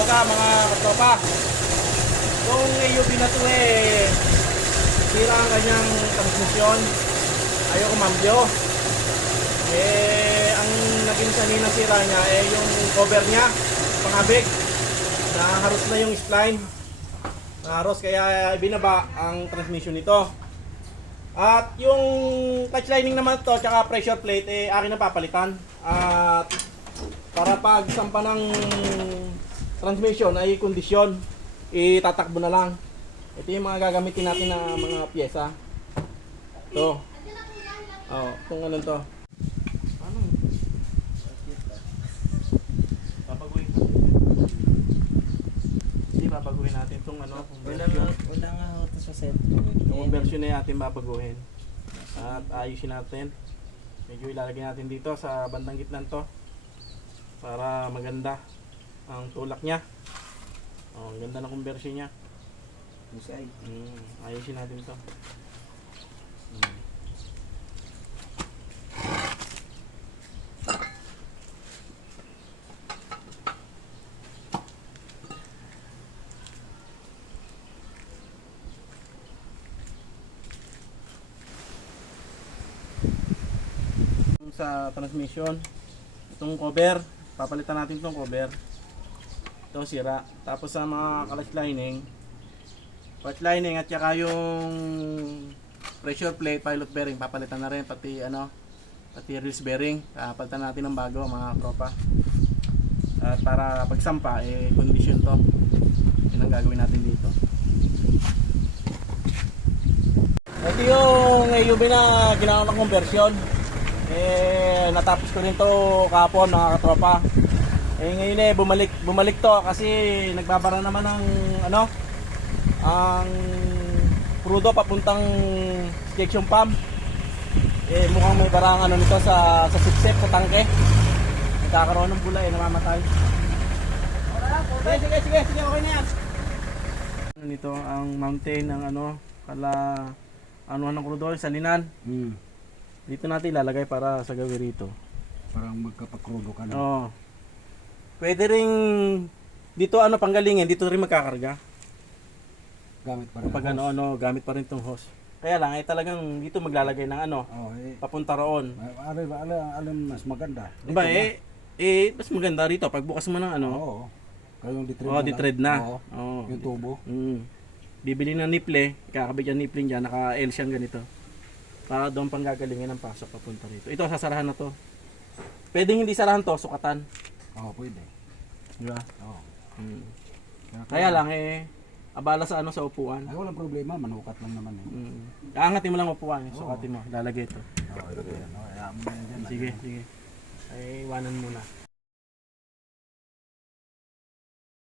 umaga mga katropa. Itong AUV na to sira ang kanyang transmisyon. Ayaw kumambyo. Ang naging sanina sira niya yung cover niya, pangabig. Naharos na yung spline. Naharos kaya ibinaba ang transmission nito. At yung clutch lining naman to, tsaka pressure plate, akin na papalitan. At para pag sampa ng transmission ay kondisyon, itatakbo na lang. Ito yung mga gagamitin natin na mga pyesa. Ito. Oh, kung ano to. Ano? Papaguhin natin. Hindi, papaguhin natin itong ano. Wala nga ako ito sa sentro. Yung conversion na natin babaguhin. At ayusin natin. Medyo ilalagay natin dito sa bandang gitna to para maganda ang tulak niya. Oh, ang ganda ng conversion niya. Musay. Ayusin natin to. Sa transmission, itong cover, papalitan natin itong cover. Ito sira. Tapos sa mga clutch lining at saka yung pressure plate, pilot bearing, papalitan na rin, pati release bearing, papalitan natin ng bago mga tropa. At para pagsampa, condition to. Yun ang gagawin natin dito. Ito yung AUV na ginawa ng conversion. Natapos ko rin to kahapon mga katropa. Ngayon bumalik to kasi nagbabara naman ng ang crudo papuntang injection pump. Mukhang may barang nito sa sipsip sa tangke. Nagkakaroon ng bula namamatay. Sige, okay na yan. Nito ang mountain ng ng crudo sa linan. Dito natin ilalagay para sa gawi rito. Parang magkapakrudo ka na. Oo. Pwede ring dito panggalingin, dito rin magkakarga. Gamit pa rin. Pag gamit pa rin tong hose. Kaya lang talagang dito maglalagay ng papunta roon. Alam mas maganda. Diba mas maganda rito pag bukas mo ng Oo. Kayong di-thread na. Oo. Yung tubo. Bibili ng niple, kakabit yung nipling diyan, naka-L siyang ganito. Para doon pang gagalingin ang pasok papunta rito. Ito sasarahan na to. Pwedeng hindi sarahan to, sukatan. Oo, pwede. Di ba? Oo. Kaya lang abala sa sa upuan. Ay, walang problema, manukat lang naman Aangatin mo lang upuan, sukatin mo, lalagay ito. Oo, ito yan. Sige. Ay, iwanan muna.